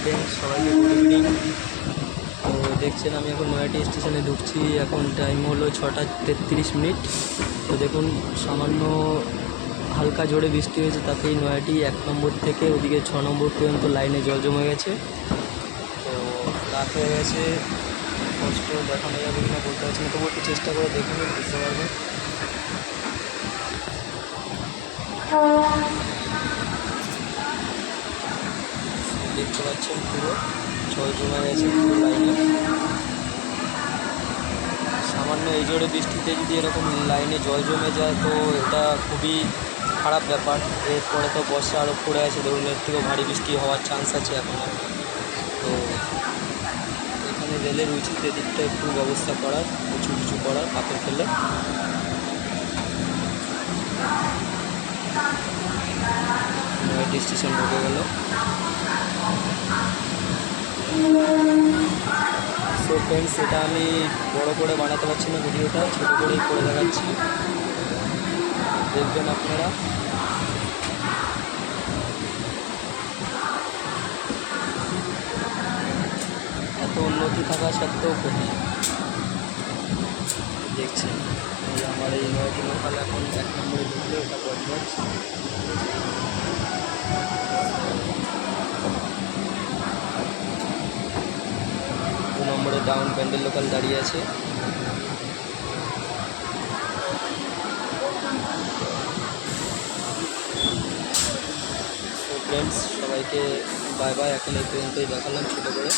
Friends, সবাইকে good evening. তো দেখছেন আমি এখন নয়াটি স্টেশনে ঢুকছি। এখন টাইম হলো 6:33। তো দেখুন সামান্য হালকা জোরে বৃষ্টি হয়েছে, তাতেই নয়াটি 1 নম্বর থেকে ওদিকে 6 নম্বর পর্যন্ত লাইনে জল জমে গেছে। তো রাত হয়ে গেছে, কষ্ট দেখানো যাবে কিনা বলতে পারছি না, তবু একটু চেষ্টা করে দেখুন, বুঝতে পারবেন। দেখতে পাচ্ছেন পুরো জল জমে গেছে পুরো লাইনে। সামান্য এই জোরে বৃষ্টিতে যদি এরকম লাইনে জল জমে যায় তো এটা খুবই খারাপ ব্যাপার। এরপরে তো বর্ষা আরও পড়ে আছে, ধরুন এর থেকেও ভারী বৃষ্টি হওয়ার চান্স আছে এখন। তো এখানে রেলের উচিত এদিকটা একটু ব্যবস্থা করার, উঁচু কিছু করার, পাথর ফেলে। নয়াটি স্টেশন ঢুকে গেল। সো ফ্রেন্ডস, এটা আমি বড় করে বানাতে পারছি না ভিডিওটা, ছোটো করেই করে দেখাচ্ছি, দেখবেন আপনারা। এত উন্নতি থাকা সত্ত্বেও ক্ষতি দেখছেন। আমার এই নয়াটি লোকাল এখন 1 নম্বরে ঢুকলে এটা বজবজ। 2 নম্বরে ডাউন প্যান্ডেল লোকাল দাঁড়িয়ে আছে। তো ফ্রেন্ডস, সবাইকে বাই বাই। এখন এই পর্যন্তই দেখালাম ছোটো করে।